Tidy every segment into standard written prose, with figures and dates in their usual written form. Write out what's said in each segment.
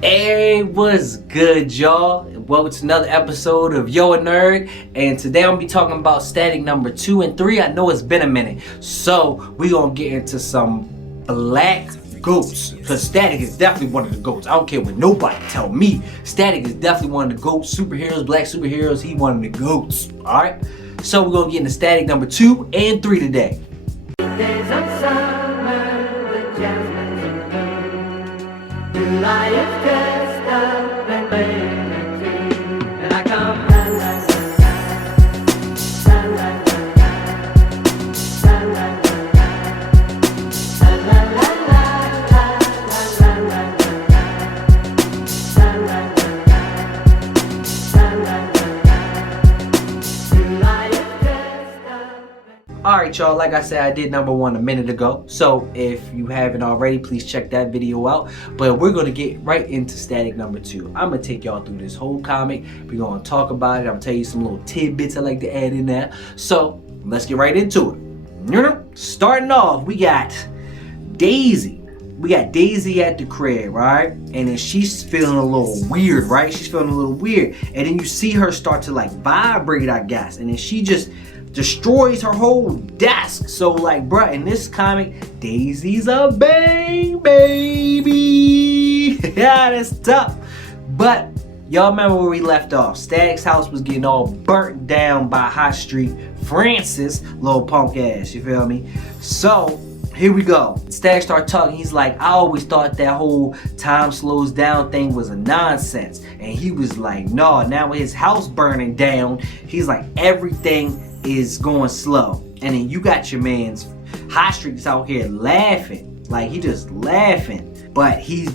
Hey, what's good, y'all? Welcome to another episode of Yo a Nerd. And today I'm gonna be talking about Static number 2 and 3. I know it's been a minute. So we gonna get into some black goats. Because Static is definitely one of the goats. I don't care what nobody tell me. Static is definitely one of the goats. Superheroes, black superheroes, he one of the goats. Alright? So we're gonna get into Static number 2 and 3 today. Days of summer with jasmines and blue. July is dressed up and playing too. And I come la la la la la la la la Alright, y'all, like I said, I did number 1 a minute ago. So if you haven't already, please check that video out. But we're going to get right into Static number 2. I'm going to take y'all through this whole comic. We're going to talk about it. I'm going to tell you some little tidbits I like to add in there. So let's get right into it. Starting off, we got Daisy. We got Daisy at the crib, right? And then she's feeling a little weird, right? She's feeling a little weird. And then you see her start to like vibrate, I guess. And then she just destroys her whole desk. So like, bruh, in this comic, Daisy's a bang baby. Yeah, that's tough. But y'all remember where we left off. Static's house was getting all burnt down by Hot Street Francis, little punk ass, you feel me? So here we go. Static start talking. He's like, I always thought that whole time slows down thing was a nonsense. And he was like, no, now with his house burning down, he's like, everything is going slow. And then you got your man's Hot Street's out here laughing. Like, he just laughing. But he's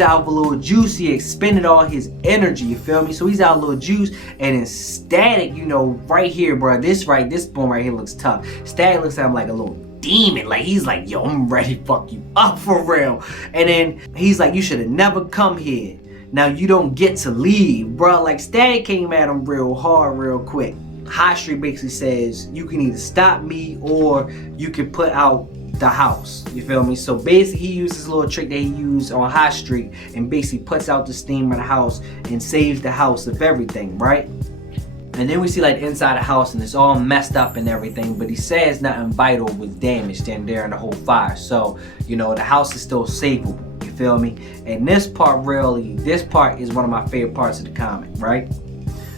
out with a little juice. He expended all his energy, you feel me? So he's out a little juice. And then Static, you know, right here, bro, this one right here looks tough. Static looks at him like a little demon. Like, he's like, yo, I'm ready to fuck you up for real. And then he's like, you should have never come here. Now you don't get to leave, bro. Like, Static came at him real hard, real quick. Hot Street basically says, you can either stop me or you can put out the house, you feel me? So basically he uses this little trick that he used on Hot Street and basically puts out the steam of the house and saves the house of everything, right? And then we see like inside the house and it's all messed up and everything, but he says nothing vital was damaged in there in the whole fire. So, you know, the house is still savable, you feel me? And this part is one of my favorite parts of the comic, right?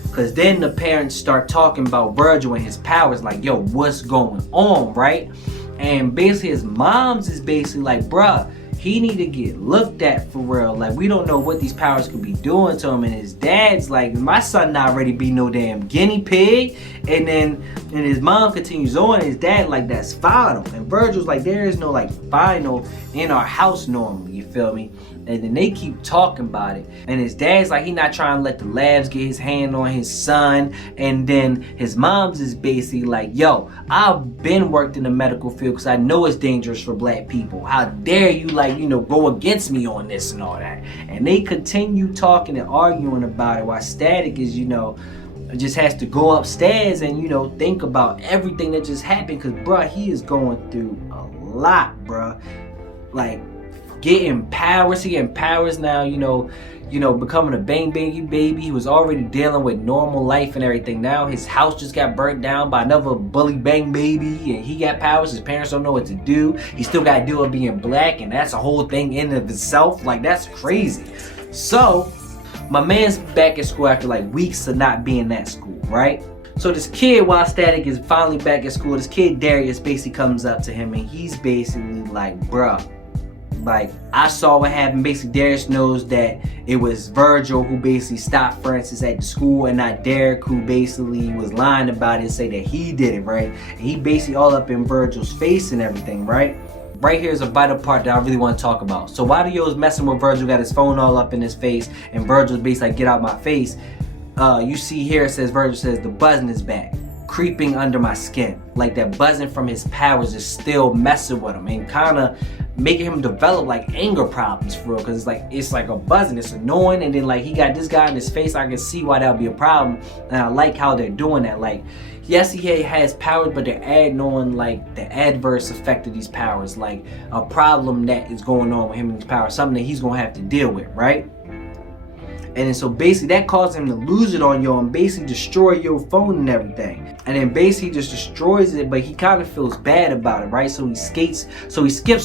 Because then the parents start talking about Virgil and his powers, like, yo, what's going on, right? And basically his mom's is basically like, bruh, he need to get looked at for real. Like, we don't know what these powers could be doing to him. And his dad's like, my son not ready to be no damn guinea pig. And his mom continues on, and his dad like, that's final. And Virgil's like, there is no like final in our house normally, you feel me? And then they keep talking about it. And his dad's like, he not trying to let the labs get his hand on his son. And then his mom's is basically like, yo, I've been worked in the medical field because I know it's dangerous for black people. How dare you, like, you know, go against me on this and all that. And they continue talking and arguing about it while Static is, you know, just has to go upstairs and, you know, think about everything that just happened. Because, bruh, he is going through a lot, bruh. Like, getting powers now, you know, becoming a bang baby. He was already dealing with normal life and everything. Now his house just got burnt down by another bully bang baby, and he got powers. His parents don't know what to do. He still got to deal with being black, and that's a whole thing in of itself. Like, that's crazy. So my man's back at school after like weeks of not being at school, right? So this kid, while Static is finally back at school, this kid Darius basically comes up to him and he's basically like, bruh, like, I saw what happened. Basically, Darius knows that it was Virgil who basically stopped Francis at the school and not Derek, who basically was lying about it and say that he did it, right? And he basically all up in Virgil's face and everything, right? Right here is a vital part that I really want to talk about. So while the was messing with Virgil, got his phone all up in his face, and Virgil's basically like, get out my face. You see here, it says, Virgil says, the buzzing is back, creeping under my skin. Like, that buzzing from his powers is still messing with him and kind of making him develop like anger problems for real, because it's like a buzzing, it's annoying, and then like he got this guy in his face. I can see why that would be a problem, and I like how they're doing that. Like, yes, he has powers, but they're adding on like the adverse effect of these powers, like a problem that is going on with him and his powers, something that he's gonna have to deal with, right? And then so basically that caused him to lose it on you and basically destroy your phone and everything. And then basically just destroys it, but he kind of feels bad about it, right? So he skips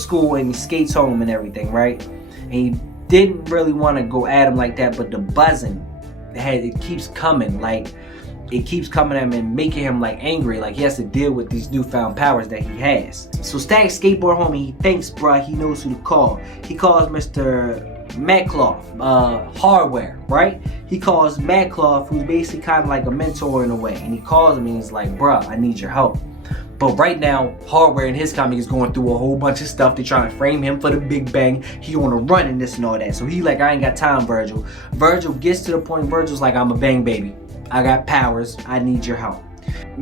school and he skates home and everything, right? And he didn't really want to go at him like that, but the buzzing, it keeps coming, like it keeps coming at him and making him like angry, like he has to deal with these newfound powers that he has. So Static skateboard homie, he thinks, bruh, he knows who to call. He calls Mr. Metcalf, Hardware, right? He calls Metcalf, who's basically kind of like a mentor in a way, and he calls him and he's like, bruh, I need your help. But right now, Hardware in his comic is going through a whole bunch of stuff. They're trying to frame him for the Big Bang. He on a run in this and all that. So he like, I ain't got time, Virgil. Virgil gets to the point, Virgil's like, I'm a bang baby. I got powers, I need your help.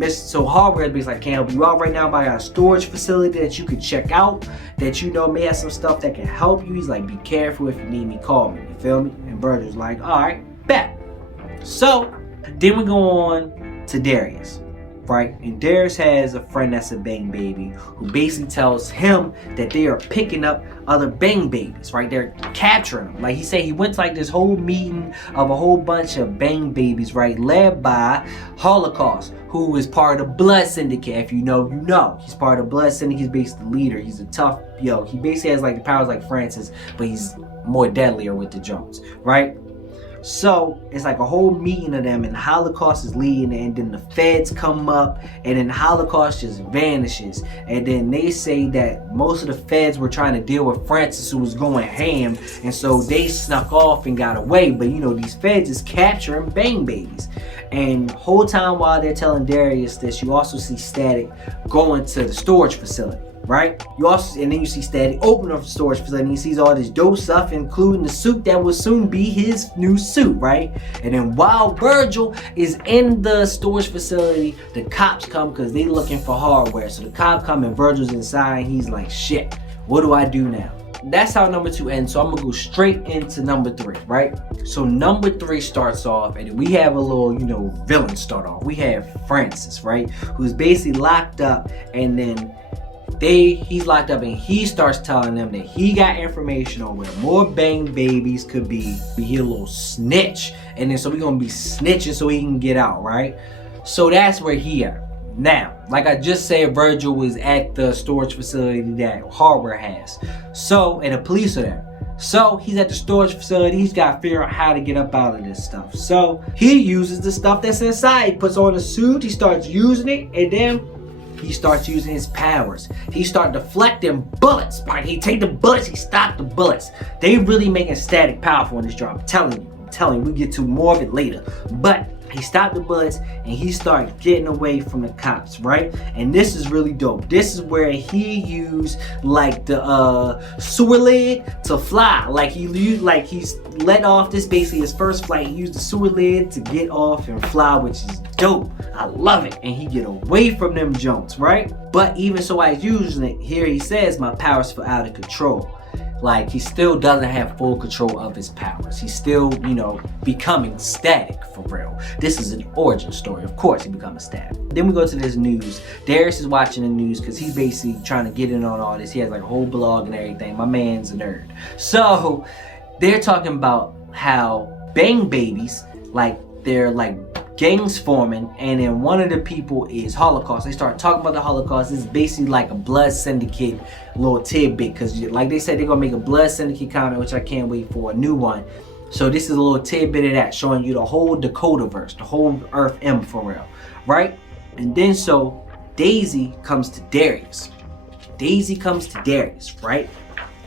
So Hardware is like, can't help you out right now, but I got a storage facility that you could check out that you know may have some stuff that can help you. He's like, be careful, if you need me, call me. You feel me? And Virgil's like, alright, bet. So then we go on to Darius, right? And Darius has a friend that's a bang baby who basically tells him that they are picking up other bang babies, right? They're capturing them. Like he said, he went to like this whole meeting of a whole bunch of bang babies, right? Led by Holocaust, who is part of the Blood Syndicate. If you know, you know. He's part of the Blood Syndicate. He's basically the leader. He's a tough, he basically has like the powers like Francis, but he's more deadlier with the Jones, right? So it's like a whole meeting of them, and Holocaust is leading, and then the feds come up, and then Holocaust just vanishes. And then they say that most of the feds were trying to deal with Francis, who was going ham, and so they snuck off and got away. But you know, these feds is capturing bang babies. And whole time while they're telling Darius this, you also see Static going to the storage facility, right? And then you see Static open up the storage facility, and he sees all this dope stuff, including the suit that will soon be his new suit, right? And then while Virgil is in the storage facility, the cops come because they looking for Hardware. So the cop come and Virgil's inside, and he's like, shit, what do I do now? That's how number 2 ends. So I'm gonna go straight into number 3, right? So number 3 starts off, and we have a little, villain start off. We have Francis, right? Who's basically locked up, and then he's locked up, and he starts telling them that he got information on where more bang babies could be. He a little snitch, and then so we're gonna be snitching so he can get out, right? So that's where he at. Now, like I just said, Virgil was at the storage facility that Hardware has. So, and the police are there. So he's at the storage facility. He's got to figure out how to get up out of this stuff. So he uses the stuff that's inside. He puts on a suit. He starts using it, and then he starts using his powers. He starts deflecting bullets. Right? He take the bullets. He stopped the bullets. They really making Static powerful in this job. I'm telling you. We'll get to more of it later. But he stopped the bullets, and he started getting away from the cops, right? And this is really dope. This is where he used like the sewer lid to fly. Like he's let off this, basically his first flight. He used the sewer lid to get off and fly, which is dope. I love it. And he get away from them Jones, right? But even so, I using it here. He says my powers feel out of control. Like, he still doesn't have full control of his powers. He's still, becoming Static for real. This is an origin story. Of course, he becomes Static. Then we go to this news. Darius is watching the news because he's basically trying to get in on all this. He has like a whole blog and everything. My man's a nerd. So, they're talking about how bang babies, like, they're like gangs forming, and then one of the people is Holocaust. They start talking about the Holocaust. This is basically like a Blood Syndicate little tidbit, because like they said, they're gonna make a Blood Syndicate comic, which I can't wait for, a new one. So this is a little tidbit of that, showing you the whole Dakotaverse, the whole Earth M for real, right? And then so Daisy comes to Darius. Right?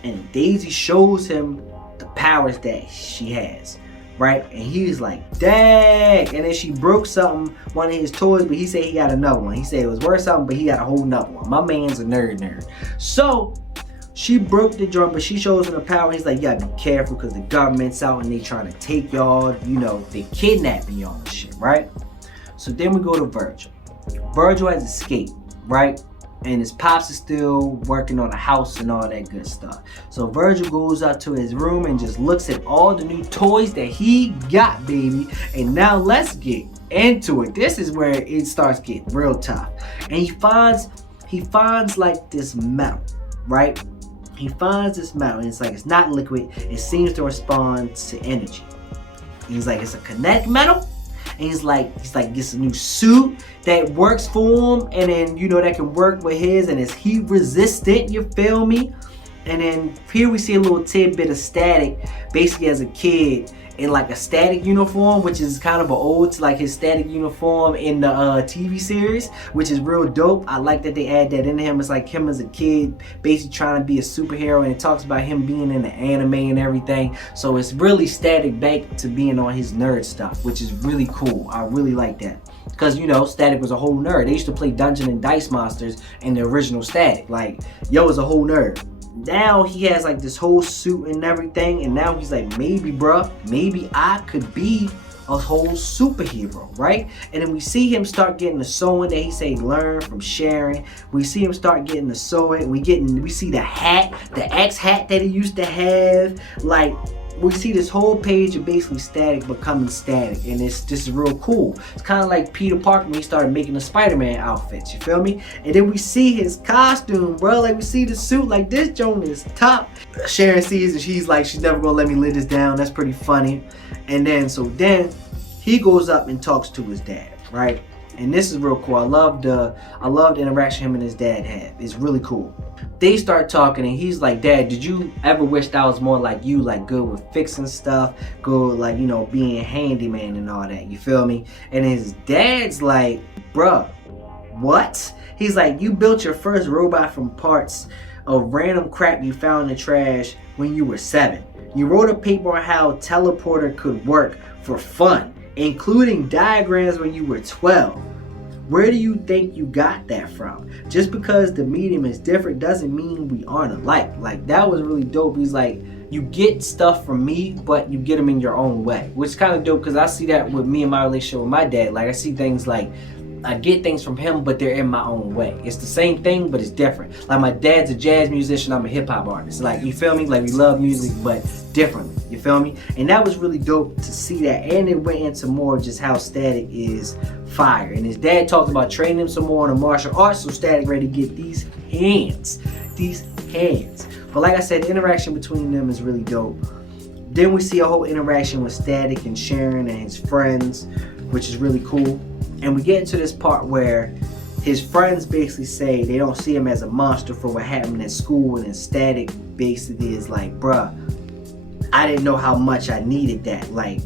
And Daisy shows him the powers that she has. Right? And he's like, dang. And then she broke something, one of his toys, but he said he got another one. He said it was worth something, but he got a whole nother one. My man's a nerd. So she broke the drum, but she shows him the power. He's like, you gotta be careful because the government's out and they trying to take y'all, they kidnapping y'all and shit, right? So then we go to Virgil. Virgil has escaped, right? and his pops is still working on a house and all that good stuff. So Virgil goes up to his room and just looks at all the new toys that he got, baby. And now let's get into it. This is where it starts getting real tough. And he finds like this metal, right? He finds this metal, and it's like it's not liquid. It seems to respond to energy. He's like, it's a kinetic metal. And he's like gets a new suit that works for him, and then that can work with his, and it's heat resistant, you feel me? And then here we see a little tidbit of Static basically as a kid in like a Static uniform, which is kind of an ode to like his Static uniform in the TV series, which is real dope. I like that they add that into him. It's like him as a kid basically trying to be a superhero, and it talks about him being in the anime and everything. So it's really Static back to being on his nerd stuff, which is really cool. I really like that. Because Static was a whole nerd. They used to play Dungeon and Dice Monsters in the original Static. Like, yo is a whole nerd. Now he has like this whole suit and everything, and now he's like, maybe bruh, maybe I could be a whole superhero, right? And then we see him start getting the sewing that he say learn from sharing. We see him start getting the sewing. We see the hat, the X hat that he used to have. Like, we see this whole page of basically Static becoming Static, and this is real cool. It's kind of like Peter Parker when he started making the Spider-Man outfits, you feel me? And then we see his costume, bro. Like, we see the suit, like this joint is top. Sharon sees and she's like, she's never gonna let me live this down. That's pretty funny. And then he goes up and talks to his dad, right? And this is real cool. I love the interaction him and his dad have. It's really cool. They start talking, and he's like, Dad, did you ever wish I was more like you, like good with fixing stuff, good like, being a handyman and all that, you feel me? And his dad's like, bruh, what? He's like, you built your first robot from parts of random crap you found in the trash when you were 7. You wrote a paper on how teleporter could work for fun, including diagrams when you were 12. Where do you think you got that from? Just because the medium is different doesn't mean we aren't alike. Like, that was really dope. He's like, you get stuff from me, but you get them in your own way, which is kind of dope because I see that with me and my relationship with my dad. Like, I see things like, I get things from him, but they're in my own way. It's the same thing, but it's different. Like, my dad's a jazz musician, I'm a hip hop artist. Like, you feel me? Like, we love music, but differently. You feel me? And that was really dope to see that. And it went into more of just how Static is fire. And his dad talked about training him some more on the martial arts, so Static ready to get these hands. But like I said, the interaction between them is really dope. Then we see a whole interaction with Static and Sharon and his friends, which is really cool. And we get into this part where his friends basically say they don't see him as a monster for what happened at school, and Static basically is like, bruh, I didn't know how much I needed that, like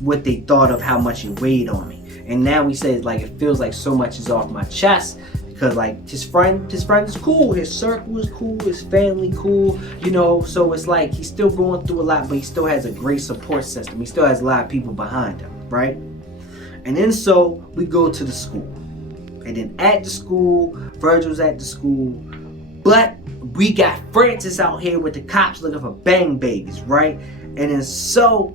what they thought of how much it weighed on me. And now he says like it feels like so much is off my chest because like his friend is cool, his circle is cool, his family cool, so it's like he's still going through a lot, but he still has a great support system. He still has a lot of people behind him, right? And then so we go to the school. And then at the school, Virgil's at the school, but we got Francis out here with the cops looking for bang babies, right? And then so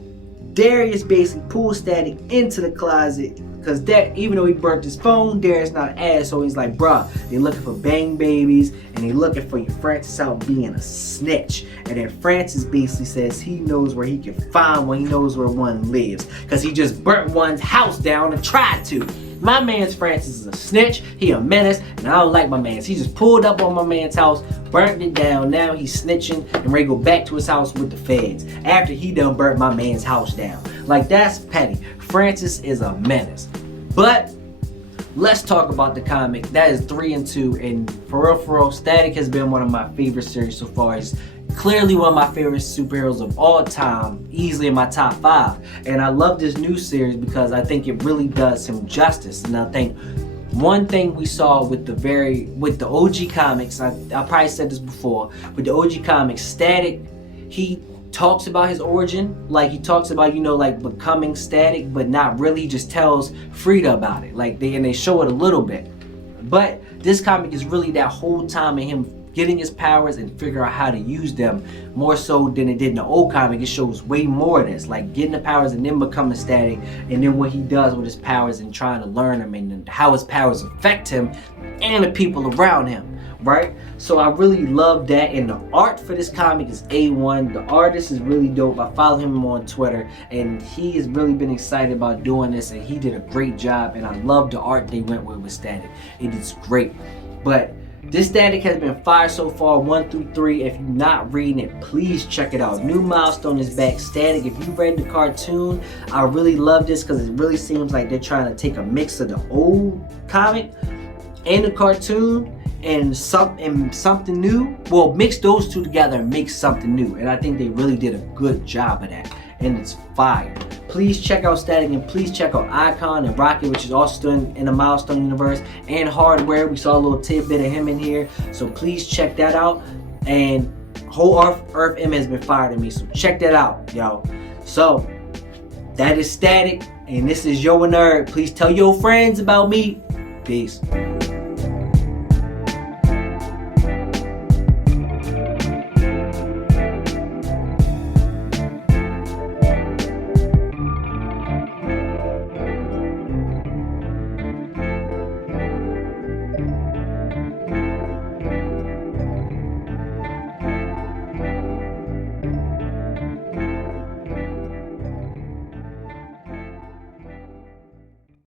Darius basically pulls Static into the closet because even though he burnt his phone, Darius not an asshole. He's like, bruh, they're looking for bang babies and they're looking for you, Francis, out being a snitch. And then Francis basically says he knows where he can find one, he knows where one lives because he just burnt one's house down and tried to. My man's Francis is a snitch, he a menace, and I don't like my man's. He just pulled up on my man's house, burnt it down, now he's snitching and ready to go back to his house with the feds after he done burnt my man's house down. Like, that's petty. Francis is a menace. But let's talk about the comic. That is 3 and 2, and for real, Static has been one of my favorite series so far. It's clearly one of my favorite superheroes of all time, easily in my top 5. And I love this new series because I think it really does him justice. And I think one thing we saw with the OG comics, I probably said this before, with the OG comics, Static, he talks about his origin, like he talks about, like becoming Static, but not really. He just tells Frida about it, like they show it a little bit. But this comic is really that whole time of him getting his powers and figure out how to use them more so than it did in the old comic. It shows way more of this, like getting the powers and then becoming Static, and then what he does with his powers and trying to learn them and how his powers affect him and the people around him, right? So I really love that, and the art for this comic is A1. The artist is really dope. I follow him on Twitter, and he has really been excited about doing this, and he did a great job, and I love the art they went with Static. It is great. But this Static has been fire so far, 1 through 3. If you're not reading it, please check it out. New Milestone is back. Static, if you read the cartoon, I really love this because it really seems like they're trying to take a mix of the old comic and the cartoon and something new. Well, mix those two together and make something new. And I think they really did a good job of that. And it's fire. Please check out Static, and please check out Icon and Rocket, which is also still in the Milestone universe, and Hardware. We saw a little tidbit of him in here, so please check that out. And whole Earth M has been fired to me, so check that out, y'all. So that is Static, and this is Yo a Nerd. Please tell your friends about me. Peace.